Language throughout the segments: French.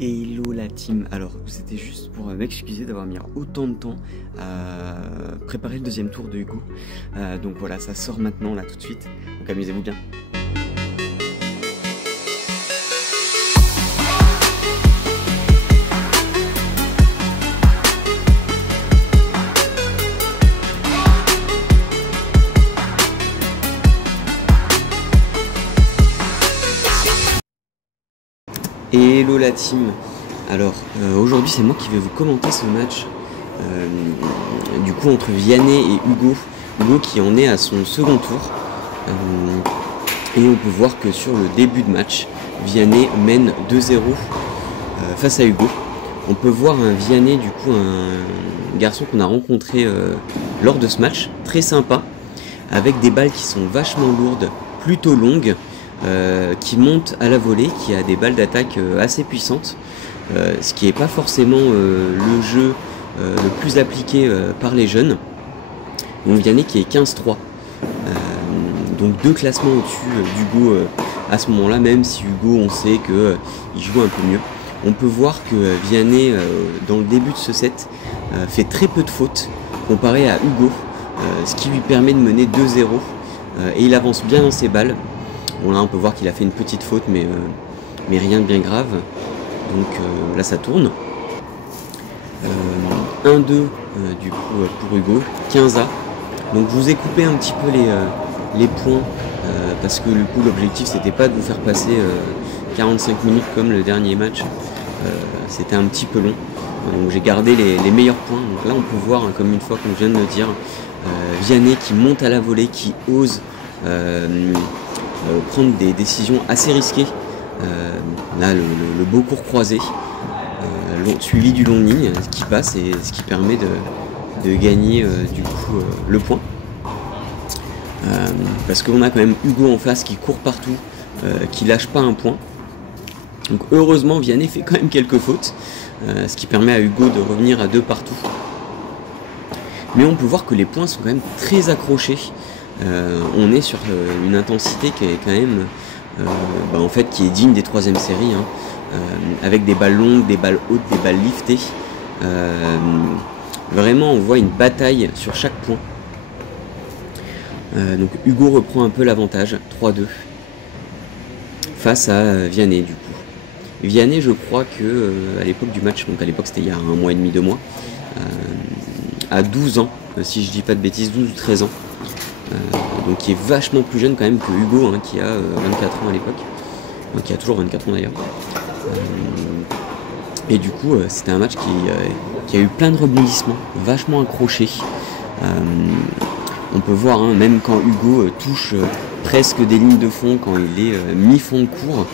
Hello la team, alors c'était juste pour m'excuser d'avoir mis autant de temps à préparer le deuxième tour de Hugo. Donc voilà, ça sort maintenant là tout de suite, donc amusez-vous bien. Hello la team, alors aujourd'hui c'est moi qui vais vous commenter ce match du coup entre Vianney et Hugo. Hugo qui en est à son second tour et on peut voir que sur le début de match Vianney mène 2-0 face à Hugo. On peut voir un Vianney, du coup un garçon qu'on a rencontré lors de ce match, très sympa, avec des balles qui sont vachement lourdes, plutôt longues, qui monte à la volée, qui a des balles d'attaque assez puissantes, ce qui n'est pas forcément le jeu le plus appliqué par les jeunes. Donc Vianney qui est 15-3, donc 2 classements au-dessus d'Hugo à ce moment-là, même si Hugo on sait qu'il joue un peu mieux. On peut voir que Vianney dans le début de ce set fait très peu de fautes comparé à Hugo, ce qui lui permet de mener 2-0 et il avance bien dans ses balles. Bon là on peut voir qu'il a fait une petite faute mais rien de bien grave, donc là ça tourne. 1-2 du coup pour Hugo, 15A. Donc je vous ai coupé un petit peu les points parce que du coup l'objectif c'était pas de vous faire passer 45 minutes comme le dernier match, c'était un petit peu long, donc j'ai gardé les meilleurs points. Donc là on peut voir, comme une fois, comme je viens de le dire, Vianney qui monte à la volée, qui ose prendre des décisions assez risquées. Là le beau court croisé suivi du long ligne qui passe, et ce qui permet de gagner du coup le point, parce qu'on a quand même Hugo en face qui court partout, qui lâche pas un point. Donc heureusement Vianney fait quand même quelques fautes, ce qui permet à Hugo de revenir à 2 partout. Mais on peut voir que les points sont quand même très accrochés. On est sur une intensité qui est quand même en fait qui est digne des 3e séries, hein, avec des balles longues, des balles hautes, des balles liftées. Vraiment on voit une bataille sur chaque point. Donc Hugo reprend un peu l'avantage, 3-2 face à Vianney. Du coup Vianney, je crois que à l'époque du match, donc à l'époque c'était il y a 1 mois et demi, 2 mois, à 12 ans, si je dis pas de bêtises, 12 ou 13 ans, donc qui est vachement plus jeune quand même que Hugo, hein, qui a 24 ans à l'époque, qui a toujours 24 ans d'ailleurs. Et du coup c'était un match qui a eu plein de rebondissements, vachement accroché. On peut voir, hein, même quand Hugo touche presque des lignes de fond, quand il est mi-fond de cours,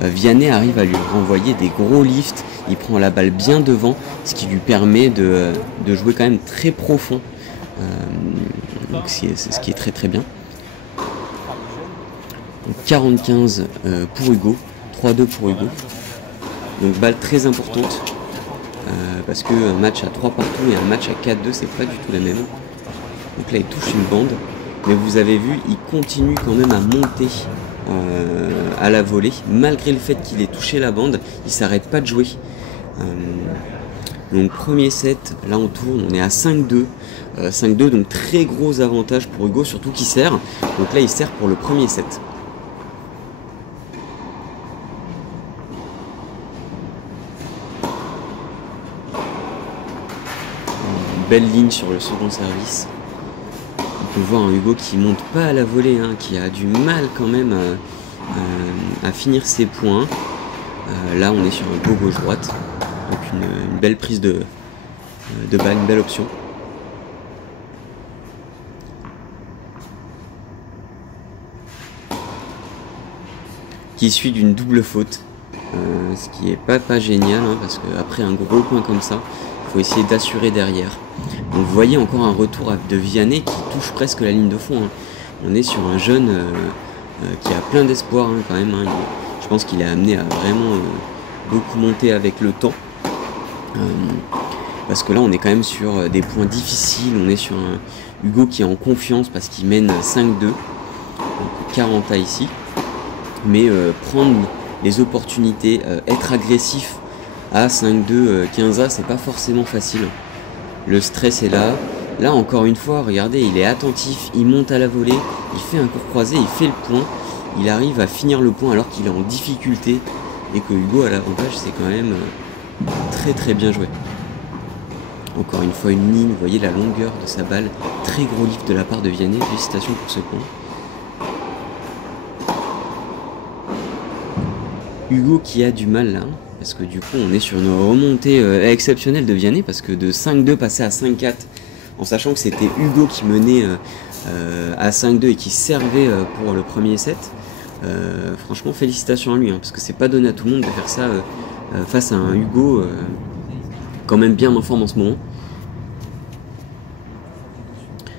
Vianney arrive à lui renvoyer des gros lifts, il prend la balle bien devant, ce qui lui permet de jouer quand même très profond, donc c'est ce qui est très très bien. 40-15 pour Hugo, 3-2 pour Hugo, donc balle très importante, parce qu'un match à 3 partout et un match à 4-2 c'est pas du tout la même. Donc là il touche une bande, mais vous avez vu, il continue quand même à monter à la volée, malgré le fait qu'il ait touché la bande, il s'arrête pas de jouer. Donc premier set, là on tourne, on est à 5-2, 5-2, donc très gros avantage pour Hugo, surtout qu'il sert. Donc là il sert pour le premier set. Une belle ligne sur le second service. On peut voir un Hugo qui monte pas à la volée, hein, qui a du mal quand même à finir ses points. Là on est sur un beau gauche-droite, donc une belle prise de balle, une belle option. Qui suit d'une double faute, ce qui est pas génial, hein, parce qu'après un gros point comme ça, il faut essayer d'assurer derrière. Donc vous voyez encore un retour de Vianney qui touche presque la ligne de fond, hein. On est sur un jeune qui a plein d'espoir, hein, quand même, hein. Je pense qu'il est amené à vraiment beaucoup monter avec le temps, parce que là on est quand même sur des points difficiles. On est sur un Hugo qui est en confiance parce qu'il mène 5-2, donc 40 à ici, mais prendre les opportunités, être agressif à 5-2, 15A, c'est pas forcément facile. Le stress est là. Là, encore une fois, regardez, il est attentif, il monte à la volée, il fait un court croisé, il fait le point. Il arrive à finir le point alors qu'il est en difficulté et que Hugo a l'avantage, c'est quand même très très bien joué. Encore une fois, une ligne, vous voyez la longueur de sa balle. Très gros lift de la part de Vianney, félicitations pour ce point. Hugo qui a du mal là, parce que du coup on est sur une remontée exceptionnelle de Vianney, parce que de 5-2 passer à 5-4, en sachant que c'était Hugo qui menait à 5-2 et qui servait pour le premier set. Franchement félicitations à lui, parce que c'est pas donné à tout le monde de faire ça face à un Hugo quand même bien en forme en ce moment.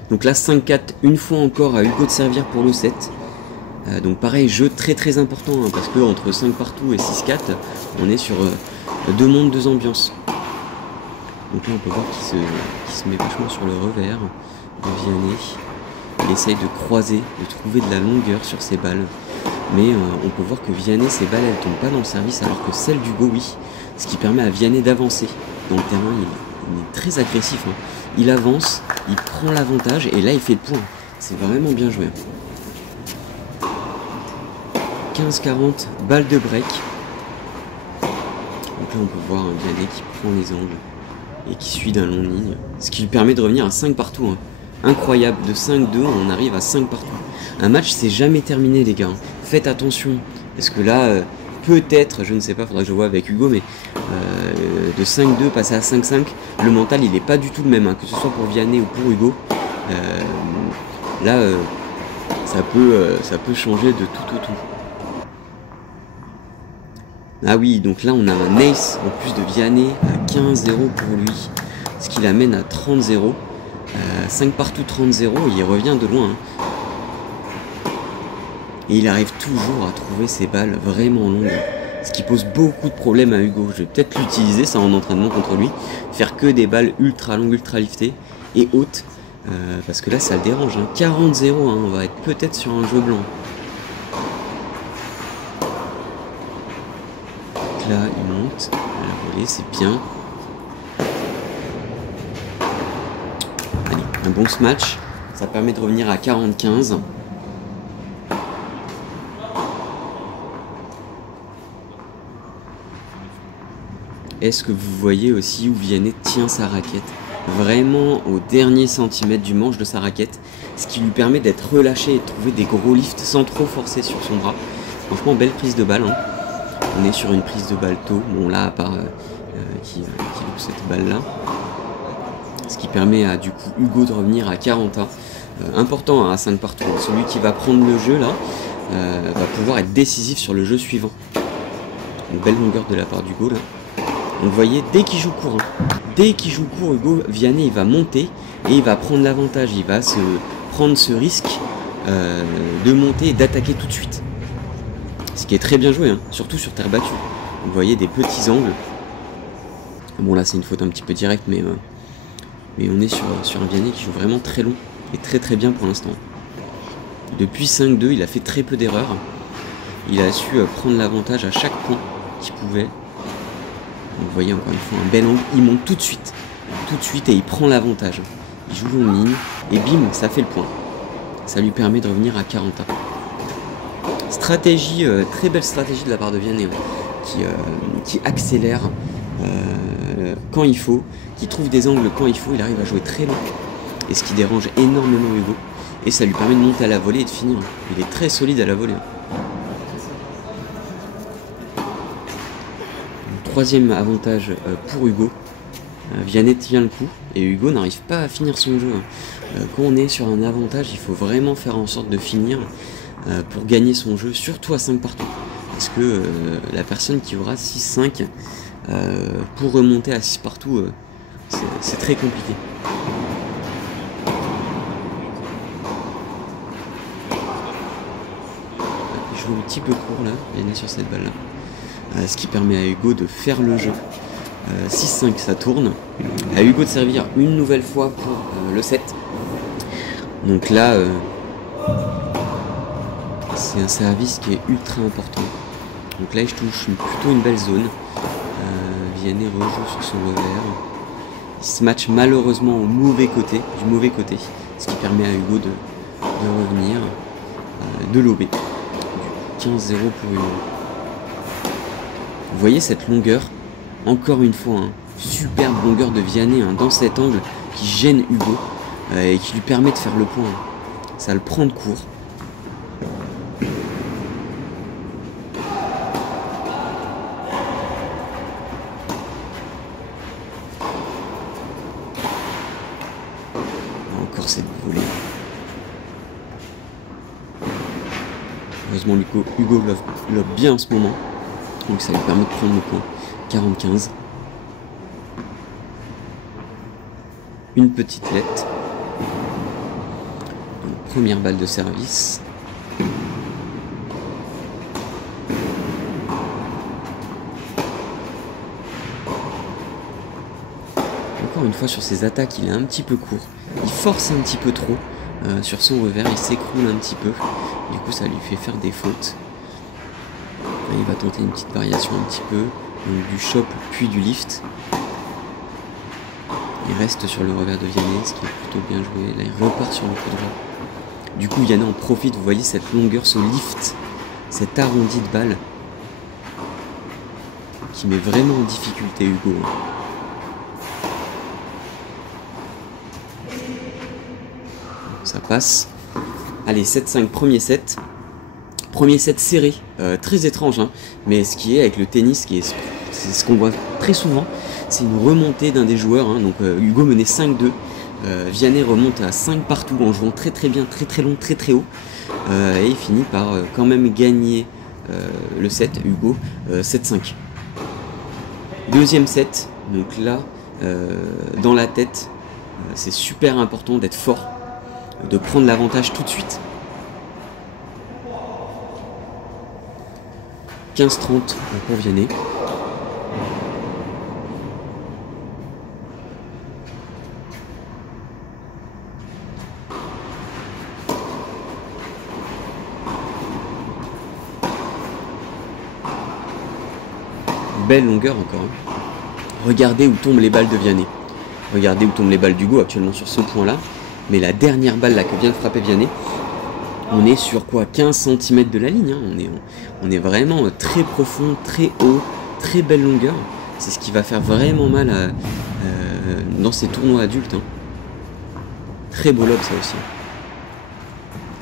Donc là 5-4 une fois encore à Hugo de servir pour le set. Donc pareil, jeu très très important, parce que entre 5 partout et 6-4, on est sur 2 mondes, 2 ambiances. Donc là on peut voir qu'il se met vachement sur le revers de Vianney. Il essaye de croiser, de trouver de la longueur sur ses balles. Mais on peut voir que Vianney, ses balles, elles ne tombent pas dans le service, alors que celle d'Hugo, oui. Ce qui permet à Vianney d'avancer dans le terrain. Il est très agressif. Il avance, il prend l'avantage, et là il fait le point. C'est vraiment bien joué. 15-40, balle de break. Donc là on peut voir un Vianney qui prend les angles et qui suit d'un long ligne. Ce qui lui permet de revenir à 5 partout. Incroyable, de 5-2 on arrive à 5 partout. Un match c'est jamais terminé les gars. Faites attention, parce que là peut-être, je ne sais pas, faudra que je vois avec Hugo, mais de 5-2 passer à 5-5, le mental il n'est pas du tout le même, que ce soit pour Vianney ou pour Hugo. Là ça peut changer de tout au tout. Ah oui, donc là on a un ace en plus de Vianney à 15-0 pour lui, ce qui l'amène à 30-0. 5 partout 30-0, il revient de loin. Et il arrive toujours à trouver ses balles vraiment longues, ce qui pose beaucoup de problèmes à Hugo. Je vais peut-être l'utiliser ça en entraînement contre lui, faire que des balles ultra longues, ultra liftées et hautes, parce que là ça le dérange. 40-0, on va être peut-être sur un jeu blanc. Là il monte, à la volée, c'est bien. Allez, un bon smash, ça permet de revenir à 40-15. Est-ce que vous voyez aussi où Vianney tient sa raquette? Vraiment au dernier centimètre du manche de sa raquette, ce qui lui permet d'être relâché et de trouver des gros lifts sans trop forcer sur son bras. Franchement, belle prise de balle. On est sur une prise de balle tôt, bon là à part qui loupe cette balle là, ce qui permet à du coup Hugo de revenir à 40A. Important à 5 partout, celui qui va prendre le jeu là va pouvoir être décisif sur le jeu suivant. Une belle longueur de la part d'Hugo là. Donc vous voyez, dès qu'il joue court, Hugo Vianney il va monter et il va prendre l'avantage, il va se prendre ce risque de monter et d'attaquer tout de suite. Ce qui est très bien joué, surtout sur terre battue. Vous voyez des petits angles. Bon là c'est une faute un petit peu directe, mais on est sur un Vianney qui joue vraiment très long et très très bien pour l'instant. Depuis 5-2, il a fait très peu d'erreurs. Il a su prendre l'avantage à chaque point qu'il pouvait. Donc, vous voyez encore une fois un bel angle, il monte tout de suite et il prend l'avantage. Il joue longue ligne et bim, ça fait le point. Ça lui permet de revenir à 40A. Stratégie, très belle stratégie de la part de Vianney, qui accélère quand il faut, qui trouve des angles quand il faut, il arrive à jouer très long. Et ce qui dérange énormément Hugo. Et ça lui permet de monter à la volée et de finir. Il est très solide à la volée. Troisième avantage pour Hugo. Vianney tient le coup et Hugo n'arrive pas à finir son jeu. Quand on est sur un avantage, il faut vraiment faire en sorte de finir pour gagner son jeu, surtout à 5 partout. Parce que la personne qui aura 6-5 pour remonter à 6 partout, c'est très compliqué. Je joue un petit peu court là, Vianney sur cette balle là. Ce qui permet à Hugo de faire le jeu. 6-5 ça tourne. À Hugo de servir une nouvelle fois pour le 7. Donc là, c'est un service qui est ultra important. Donc là, je touche plutôt une belle zone. Vianney rejoue sur son revers. Il se match malheureusement du mauvais côté, ce qui permet à Hugo de revenir, de lober. 15-0 pour Hugo. Vous voyez cette longueur, encore une fois, hein, superbe longueur de Vianney hein, dans cet angle qui gêne Hugo et qui lui permet de faire le point. Ça le prend de court. Encore cette volée. Heureusement Hugo lobe bien en ce moment. Donc ça lui permet de prendre le point. 45. Une petite lette. Donc, première balle de service. Encore une fois sur ses attaques il est un petit peu court. Il force un petit peu trop sur son revers. Il s'écroule un petit peu. Du coup ça lui fait faire des fautes. Il va tenter une petite variation un petit peu. Donc du chop puis du lift. Il reste sur le revers de Vianney, ce qui est plutôt bien joué. Là, il repart sur le coup droit. Du coup, Vianney en profite. Vous voyez cette longueur, ce lift, cet arrondi de balle qui met vraiment en difficulté Hugo. Ça passe. Allez, 7-5, premier set. Premier set serré, très étrange, hein. Mais ce qui est avec le tennis, c'est ce qu'on voit très souvent, c'est une remontée d'un des joueurs. Hein. Donc Hugo menait 5-2, Vianney remonte à 5 partout en jouant très très bien, très très long, très très haut. Et il finit par quand même gagner le set, Hugo, 7-5. Deuxième set, donc là, dans la tête, c'est super important d'être fort, de prendre l'avantage tout de suite. 15-30 pour Vianney. Belle longueur encore. Regardez où tombent les balles de Vianney. Regardez où tombent les balles d'Hugo actuellement sur ce point là. Mais la dernière balle là que vient de frapper Vianney, on est sur quoi, 15 cm de la ligne, hein. On est vraiment très profond, très haut, très belle longueur. C'est ce qui va faire vraiment mal dans ces tournois adultes. Hein. Très beau lob ça aussi.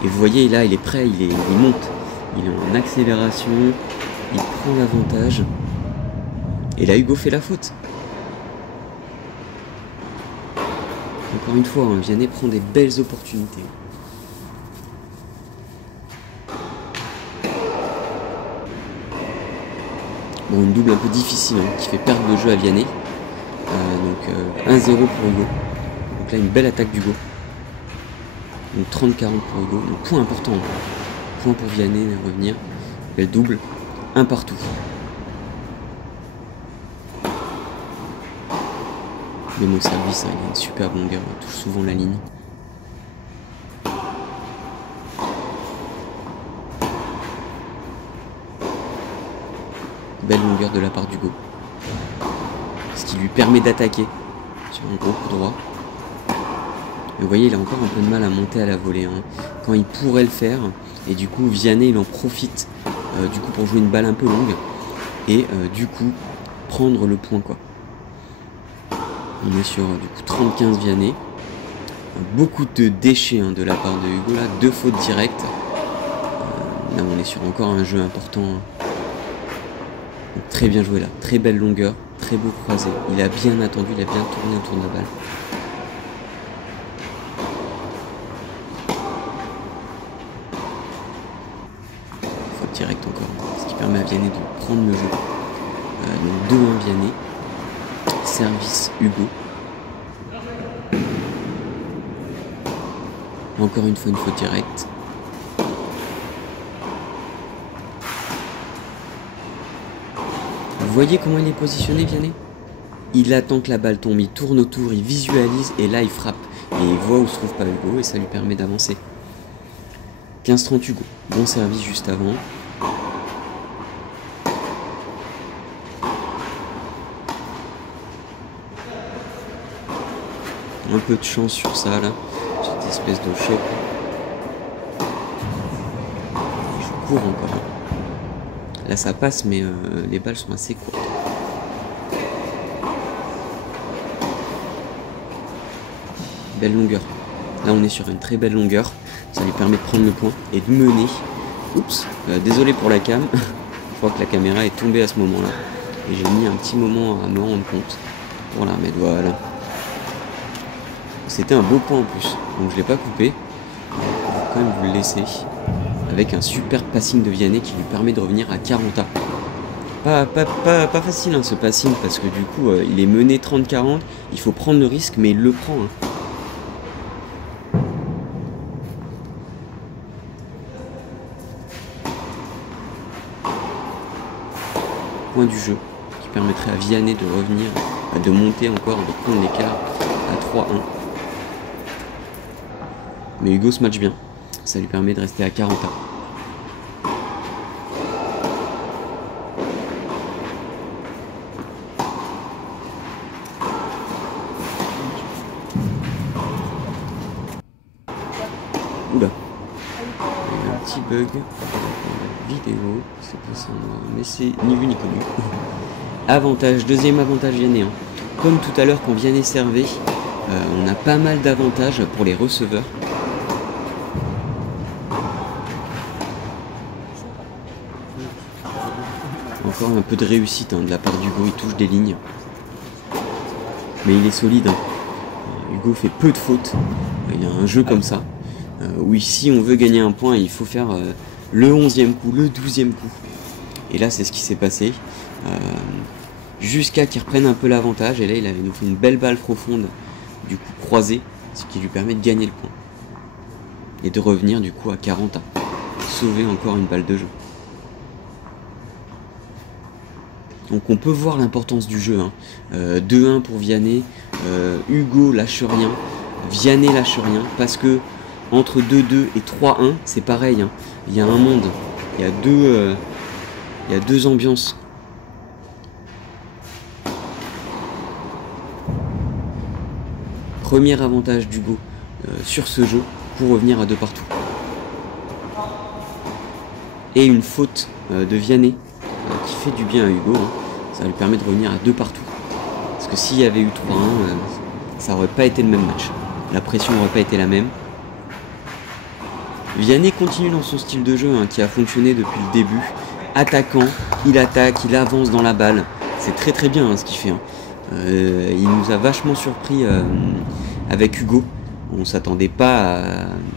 Et vous voyez là, il est prêt, il monte. Il est en accélération, il prend l'avantage. Et là, Hugo fait la faute. Encore une fois, hein, Vianney prend des belles opportunités. Bon, une double un peu difficile, hein, qui fait perdre le jeu à Vianney. Donc 1-0 pour Hugo. Donc là, une belle attaque d'Hugo. Donc 30-40 pour Hugo. Donc point important. Point pour Vianney de revenir. Belle double. Un partout. Même au service, hein, il a une superbe longueur. Il touche souvent la ligne. Belle longueur de la part d'Hugo. Ce qui lui permet d'attaquer sur un gros coup droit. Mais vous voyez, il a encore un peu de mal à monter à la volée. Hein, quand il pourrait le faire. Et du coup, Vianney, il en profite du coup pour jouer une balle un peu longue. Et du coup, prendre le point, quoi. On est sur du coup 30-15 Vianney. Beaucoup de déchets hein, de la part de Hugo. Là, 2 fautes directes. Là, on est sur encore un jeu important. Hein. Donc, très bien joué là, très belle longueur, très beau croisé. Il a bien attendu, il a bien tourné autour de la balle. Faute directe encore, ce qui permet à Vianney de prendre le jeu. Donc 2-1 Vianney. Service Hugo. Encore une fois une faute directe. Vous voyez comment il est positionné, Vianney? Il attend que la balle tombe, il tourne autour, il visualise et là il frappe. Et il voit où se trouve pas Hugo et ça lui permet d'avancer. 15-30 Hugo. Bon service juste avant. Un peu de chance sur ça là, cette espèce de choc. Je cours encore. Là ça passe mais les balles sont assez courtes. Belle longueur. Là on est sur une très belle longueur. Ça lui permet de prendre le point et de mener. Oups, désolé pour la cam. Je crois que la caméra est tombée à ce moment-là. Et j'ai mis un petit moment à me rendre compte. Voilà, mais voilà. C'était un beau point en plus. Donc je l'ai pas coupé. Je vais quand même vous le laisser. Avec un super passing de Vianney qui lui permet de revenir à 40A. Pas facile hein, ce passing parce que du coup il est mené 30-40. Il faut prendre le risque mais il le prend. Hein. Point du jeu qui permettrait à Vianney de revenir, de monter encore, de prendre l'écart à 3-1. Mais Hugo se match bien. Ça lui permet de rester à 40A. Oula. Il y a un petit bug dans la vidéo. C'est passé en noir, mais c'est ni vu ni connu. Avantage, deuxième avantage Vianney. Hein. Comme tout à l'heure quand Vianney servait, on a pas mal d'avantages pour les receveurs. Encore un peu de réussite hein, de la part d'Hugo, il touche des lignes. Mais il est solide. Hein. Hugo fait peu de fautes. Il a un jeu comme ça. Où ici on veut gagner un point, il faut faire le 11e coup, le 12e coup. Et là c'est ce qui s'est passé. Jusqu'à qu'il reprenne un peu l'avantage. Et là il avait nous fait une belle balle profonde, du coup croisée, ce qui lui permet de gagner le point. Et de revenir du coup à 40A. Sauver encore une balle de jeu. Donc on peut voir l'importance du jeu. Hein. 2-1 pour Vianney. Hugo lâche rien. Vianney lâche rien. Parce que entre 2-2 et 3-1, c'est pareil. Hein. Il y a un monde. Il y a deux ambiances. Premier avantage d'Hugo sur ce jeu pour revenir à 2 partout. Et une faute de Vianney qui fait du bien à Hugo. Hein. Ça lui permet de revenir à 2 partout. Parce que s'il y avait eu 3-1, ça aurait pas été le même match. La pression n'aurait pas été la même. Vianney continue dans son style de jeu hein, qui a fonctionné depuis le début. Attaquant, il attaque, il avance dans la balle. C'est très très bien hein, ce qu'il fait. Hein. Il nous a vachement surpris avec Hugo. On s'attendait pas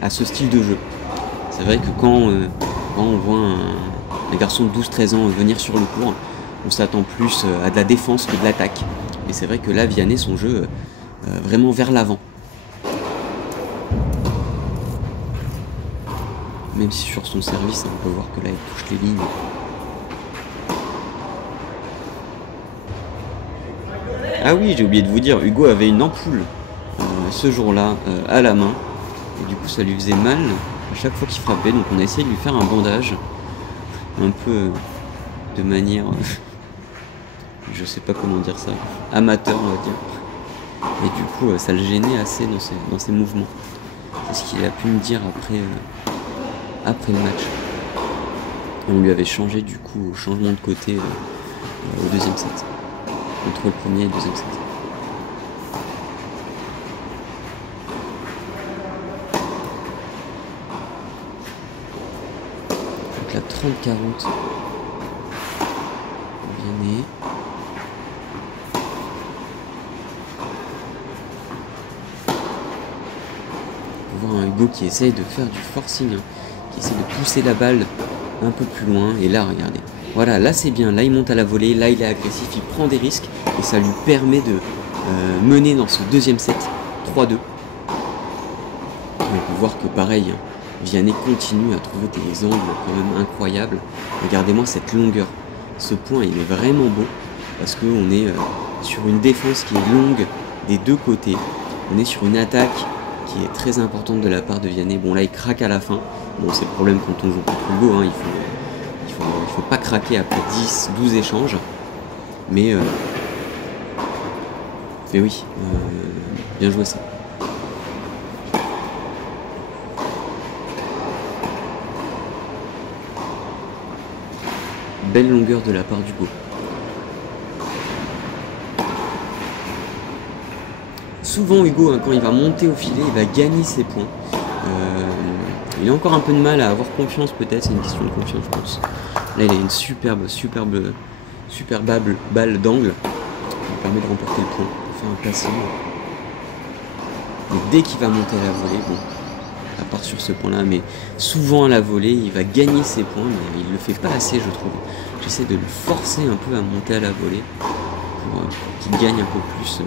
à ce style de jeu. C'est vrai que quand on voit un garçon de 12-13 ans venir sur le court, on s'attend plus à de la défense que de l'attaque. Et c'est vrai que là, Vianney, son jeu vraiment vers l'avant. Même si sur son service, on peut voir que là, il touche les lignes. Ah oui, j'ai oublié de vous dire, Hugo avait une ampoule ce jour-là à la main. Et du coup, ça lui faisait mal à chaque fois qu'il frappait. Donc on a essayé de lui faire un bandage. Un peu de manière... je sais pas comment dire ça. Amateur, on va dire. Et du coup, ça le gênait assez dans ses mouvements. C'est ce qu'il a pu me dire après le match. Et on lui avait changé du coup au changement de côté au deuxième set. Entre le premier et le deuxième set. Donc la 30-40. Vianney. On voit un Hugo qui essaye de faire du forcing, hein, qui essaie de pousser la balle un peu plus loin. Et là, regardez. Voilà, là c'est bien. Là, il monte à la volée. Là, il est agressif. Il prend des risques. Et ça lui permet de mener dans ce deuxième set 3-2. On peut voir que pareil, hein, Vianney continue à trouver des angles quand même incroyables. Regardez-moi cette longueur. Ce point, il est vraiment beau. Parce qu'on est sur une défense qui est longue des deux côtés. On est sur une attaque qui est très importante de la part de Vianney. Bon, là, il craque à la fin. Bon, c'est le problème quand on joue contre Hugo. Hein, il faut pas craquer après 10, 12 échanges. Mais oui, bien joué ça. belle longueur de la part d'Hugo. Souvent Hugo, hein, quand il va monter au filet, il va gagner ses points. Il a encore un peu de mal à avoir confiance peut-être, c'est une question de confiance je pense. Là il a une superbe balle d'angle qui lui permet de remporter le point. Il fait un passing. Donc dès qu'il va monter à la volée, bon, à part sur ce point là, mais souvent à la volée il va gagner ses points, mais il le fait pas assez je trouve. J'essaie de le forcer un peu à monter à la volée pour qu'il gagne un peu plus.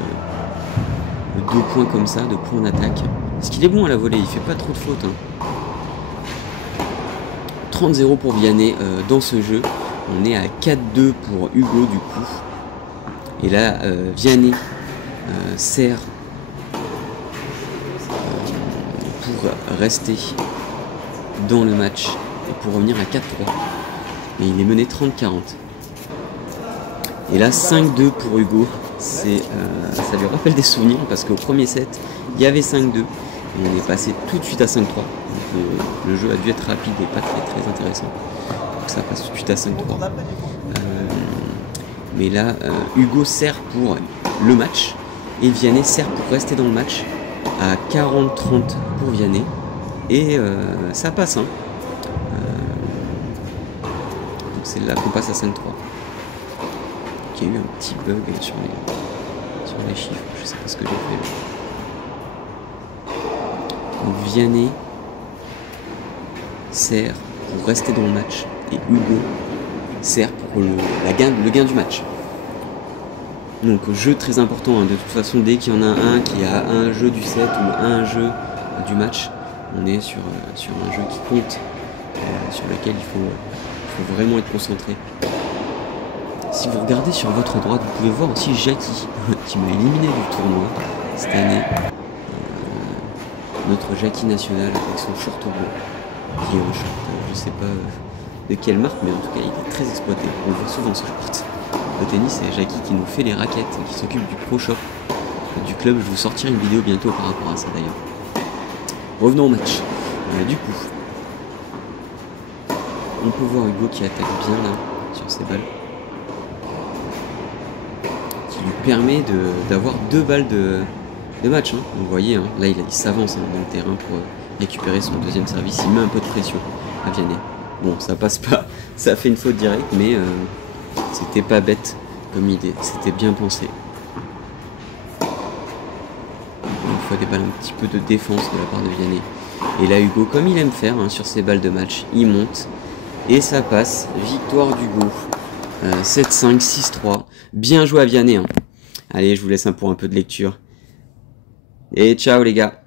2 points comme ça, 2 points d'attaque. Parce qu'il est bon à la volée, il fait pas trop de fautes. Hein. 30-0 pour Vianney dans ce jeu. On est à 4-2 pour Hugo du coup. Et là, Vianney sert pour rester dans le match et pour revenir à 4-3. Et il est mené 30-40. Et là, 5-2 pour Hugo. Ça lui rappelle des souvenirs parce qu'au premier set, il y avait 5-2. Et on est passé tout de suite à 5-3. Donc le jeu a dû être rapide et pas très intéressant. Donc ça passe tout de suite à 5-3. Mais là, Hugo sert pour le match. Et Vianney sert pour rester dans le match. À 40-30 pour Vianney. Et ça passe. Hein. Donc c'est là qu'on passe à 5-3. Il y a eu un petit bug sur les chiffres, je sais pas ce que j'ai fait. Donc Vianney sert pour rester dans le match et Hugo sert pour le gain du match. Donc jeu très important, hein. De toute façon dès qu'il y en a un qui a un jeu du set ou un jeu du match, on est sur un jeu qui compte, sur lequel il faut vraiment être concentré. Si vous regardez sur votre droite, vous pouvez voir aussi Jackie, qui m'a éliminé du tournoi cette année. Notre Jackie national avec son short bleu. Qui est un short, je sais pas de quelle marque, mais en tout cas il est très exploité. On le voit souvent ce short. Au tennis, c'est Jackie qui nous fait les raquettes, qui s'occupe du pro shop du club. Je vous sortirai une vidéo bientôt par rapport à ça d'ailleurs. Revenons au match. Du coup, on peut voir Hugo qui attaque bien là, sur ses balles. Lui permet d'avoir 2 balles de match. Hein. Vous voyez, hein, là il s'avance dans le terrain pour récupérer son deuxième service. Il met un peu de pression à Vianney. Bon, ça passe pas, ça fait une faute directe, mais c'était pas bête comme idée, c'était bien pensé. Une fois des balles un petit peu de défense de la part de Vianney. Et là Hugo, comme il aime faire hein, sur ses balles de match, il monte et ça passe. Victoire d'Hugo. 7-5, 6-3. Bien joué à Vianney. Hein. Allez, je vous laisse pour un peu de lecture. Et ciao les gars.